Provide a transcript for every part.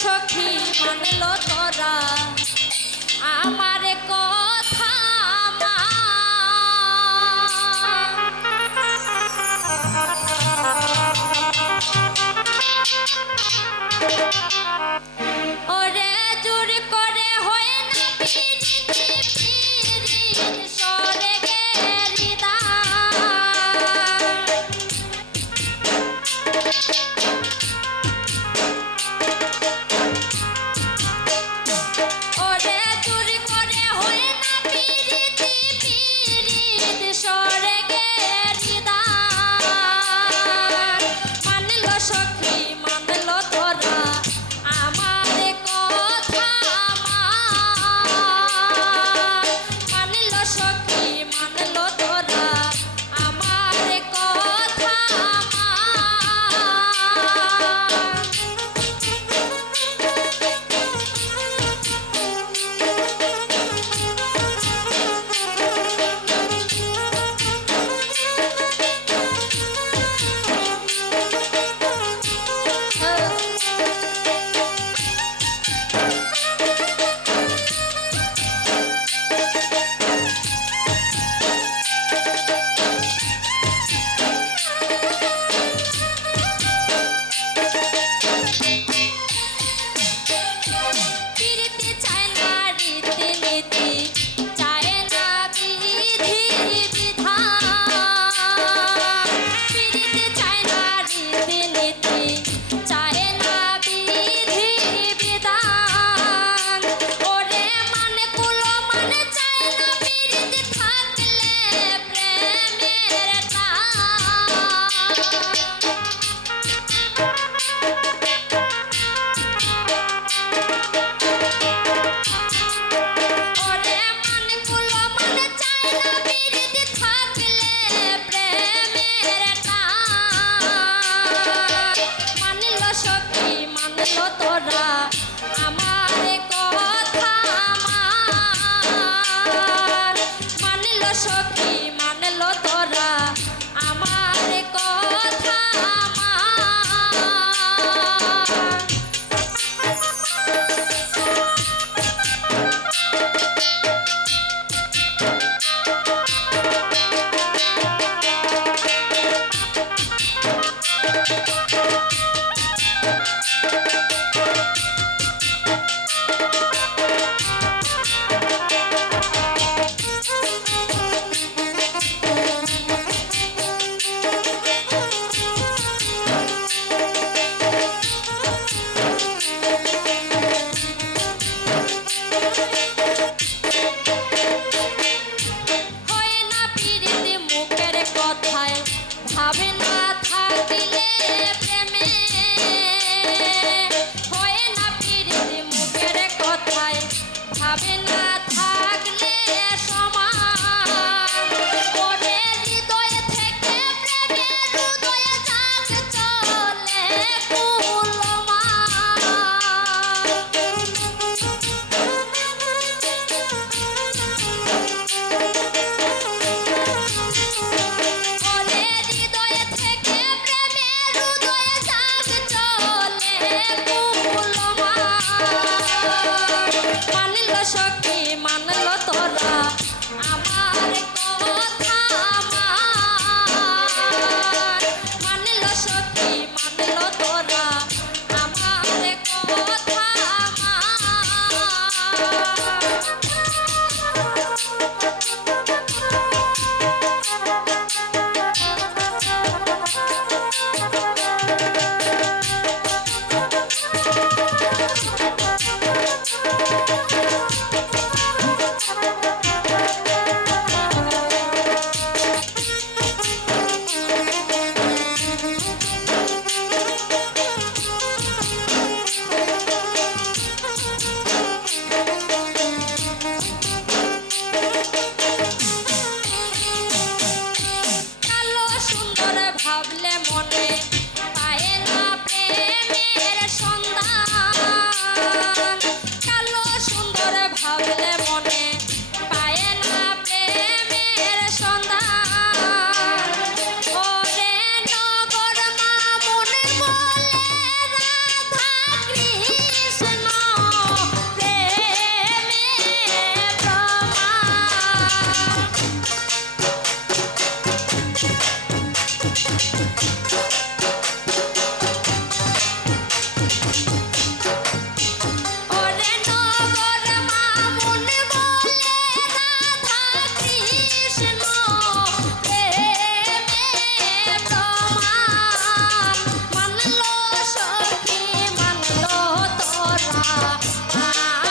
সখী মানলো তোরা আমার কথা ওরে জোর করে হয় না পিরিতি পিরিত সরে গেলি ওরে জোর করে হয় না পিরিতি পিরিত সরে গেলি মানলো সখী মানলো তোরা আমার কথা মানলো সখী মানলো তোরা আমার কথা পিরিতি চায় না রীতি নীতি চায় না বিধি বিধান পিরিতি চায় না রীতি নীতি চায় না বিধি বিধান ওরে মানে কুলো মানে চায় না পিরিতি থাকলে প্রেমের টান ওরে মানে কুলো মানে চায় না পিরিতি থাকলে প্রেমের টান মানলো সখী মানলো তোরা আমার কথা মানলো সখী মানলো তোরা আমার কথা হয় না পিরিতি মুখের কথায় ভাবে না থাকিলে প্রেমে হয় না পিরিতি মুখের কথায় ভাবে না থাকলে সমান ওরে হৃদয় থেকে প্রেমের হৃদয়ে যাক চলে ওরে হৃদয় থেকে প্রেমের হৃদয়ে যাক চলে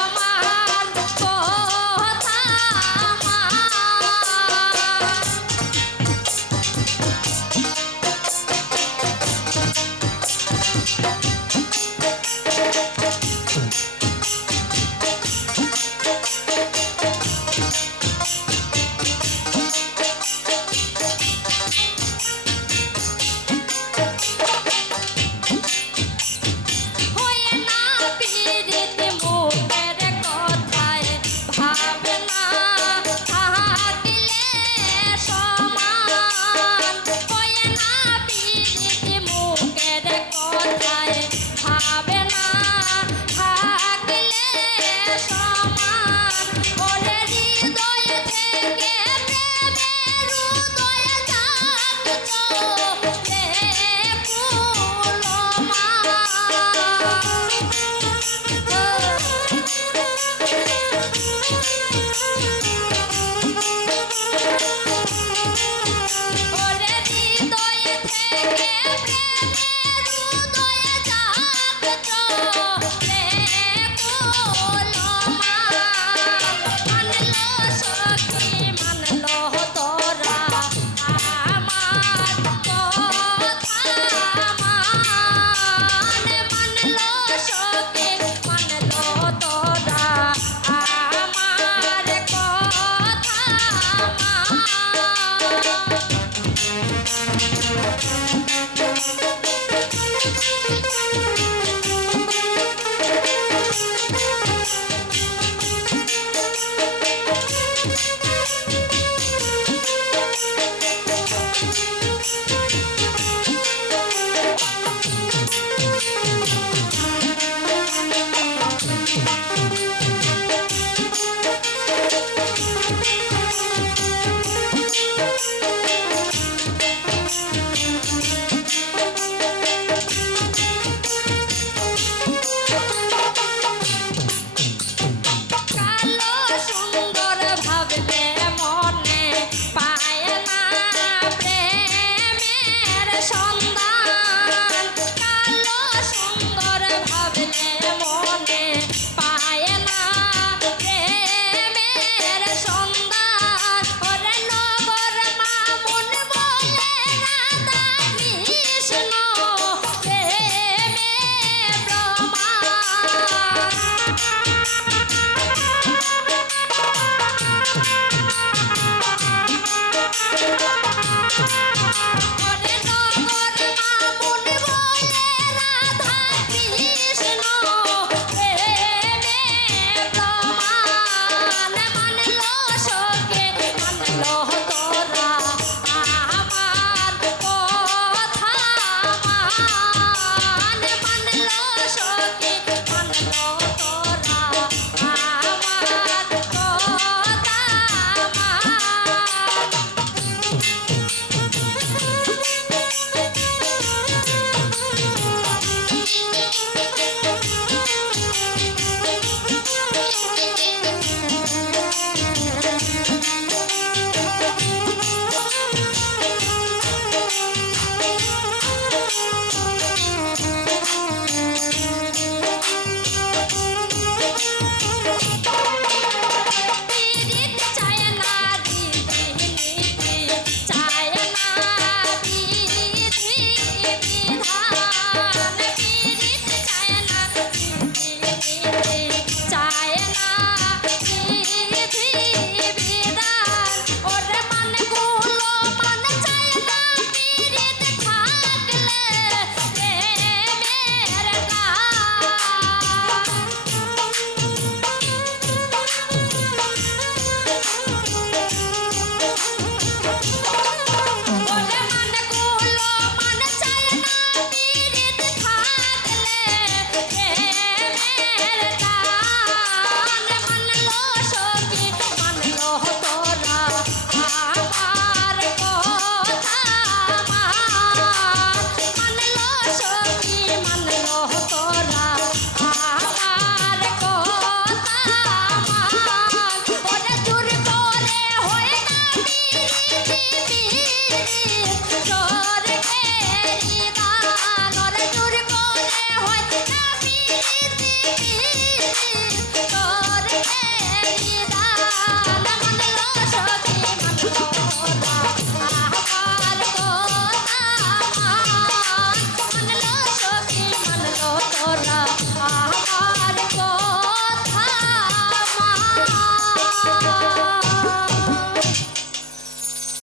আমার কথা আমার